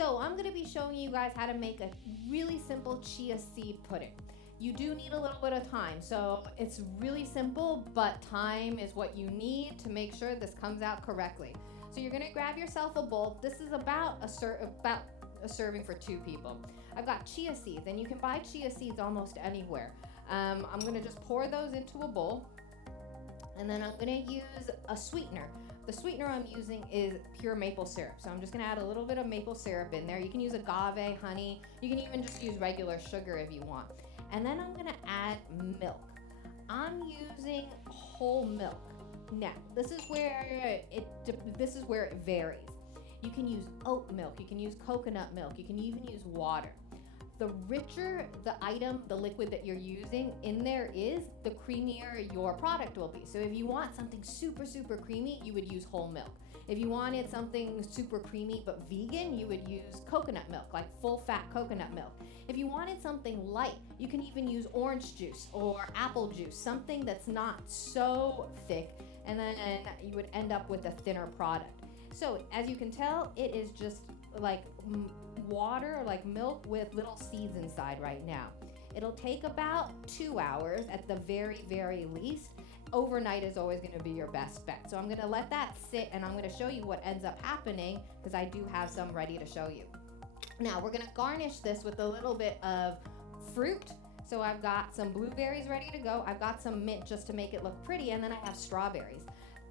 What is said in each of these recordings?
So I'm going to be showing you guys how to make a really simple chia seed pudding. You do need a little bit of time, so it's really simple, but time is what you need to make sure this comes out correctly. So you're going to grab yourself a bowl. This is about a serving for 2 people. I've got chia seeds, and you can buy chia seeds almost anywhere. I'm going to just pour those into a bowl, and then I'm going to use a sweetener. The sweetener I'm using is pure maple syrup. So I'm just going to add a little bit of maple syrup in there. You can use agave, honey. You can even just use regular sugar if you want. And then I'm going to add milk. I'm using whole milk. Now, this is where it varies. You can use oat milk, you can use coconut milk, you can even use water. The richer the liquid that you're using in there is, the creamier your product will be. So if you want something super, super creamy, you would use whole milk. If you wanted something super creamy but vegan, you would use coconut milk, like full fat coconut milk. If you wanted something light, you can even use orange juice or apple juice, something that's not so thick, and then you would end up with a thinner product. So as you can tell, it is just like water or like milk with little seeds inside right now. It'll take about 2 hours at the very, very least. Overnight is always going to be your best bet. So I'm going to let that sit, and I'm going to show you what ends up happening, because I do have some ready to show you. Now we're going to garnish this with a little bit of fruit. So I've got some blueberries ready to go. I've got some mint just to make it look pretty, and then I have strawberries.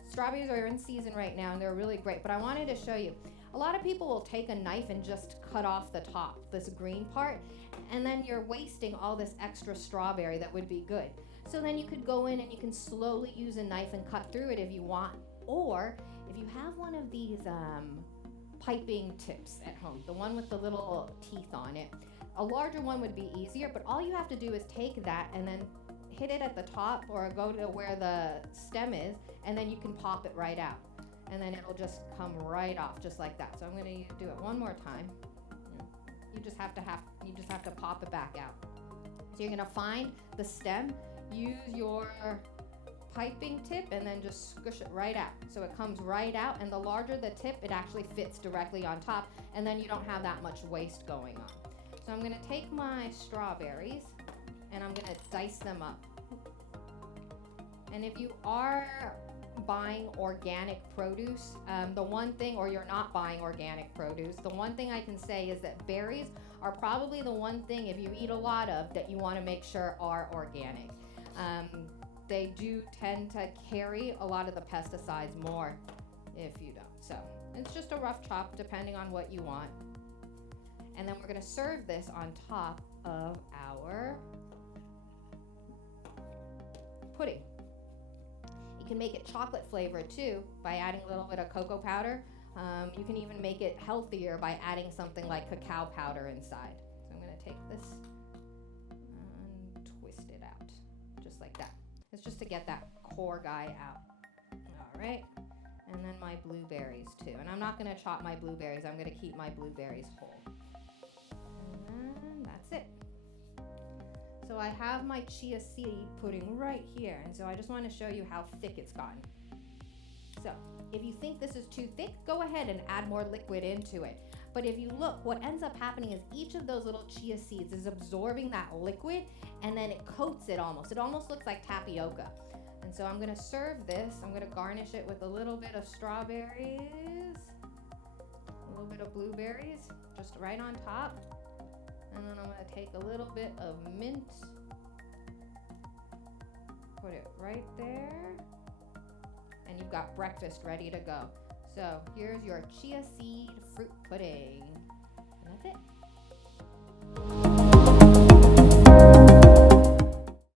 Strawberries are in season right now, and they're really great, but I wanted to show you. A lot of people will take a knife and just cut off the top, this green part, and then you're wasting all this extra strawberry that would be good. So then you could go in and you can slowly use a knife and cut through it if you want. Or if you have one of these piping tips at home, the one with the little teeth on it, a larger one would be easier, but all you have to do is take that and then hit it at the top or go to where the stem is, and then you can pop it right out. And then it'll just come right off just like that. So I'm going to do it one more time. You just have to pop it back out. So you're going to find the stem, use your piping tip, and then just squish it right out. So it comes right out, and the larger the tip, it actually fits directly on top, and then you don't have that much waste going on. So I'm going to take my strawberries, and I'm going to dice them up. And if you are buying organic produce, the one thing, or you're not buying organic produce, the one thing I can say is that berries are probably the one thing, if you eat a lot of, that you want to make sure are organic. They do tend to carry a lot of the pesticides more if you don't. So it's just a rough chop depending on what you want. And then we're going to serve this on top of our pudding. You can make it chocolate flavored too by adding a little bit of cocoa powder. You can even make it healthier by adding something like cacao powder inside. So I'm going to take this and twist it out just like that. It's just to get that core guy out. All right. And then my blueberries too. And I'm not going to chop my blueberries. I'm going to keep my blueberries whole. And then that's it. So I have my chia seed pudding right here, and so I just want to show you how thick it's gotten. So if you think this is too thick, go ahead and add more liquid into it. But if you look, what ends up happening is each of those little chia seeds is absorbing that liquid, and then it coats it almost. It almost looks like tapioca. And so I'm going to serve this. I'm going to garnish it with a little bit of strawberries, a little bit of blueberries, just right on top. And then I'm going to take a little bit of mint, put it right there, and you've got breakfast ready to go. So here's your chia seed fruit pudding, and that's it.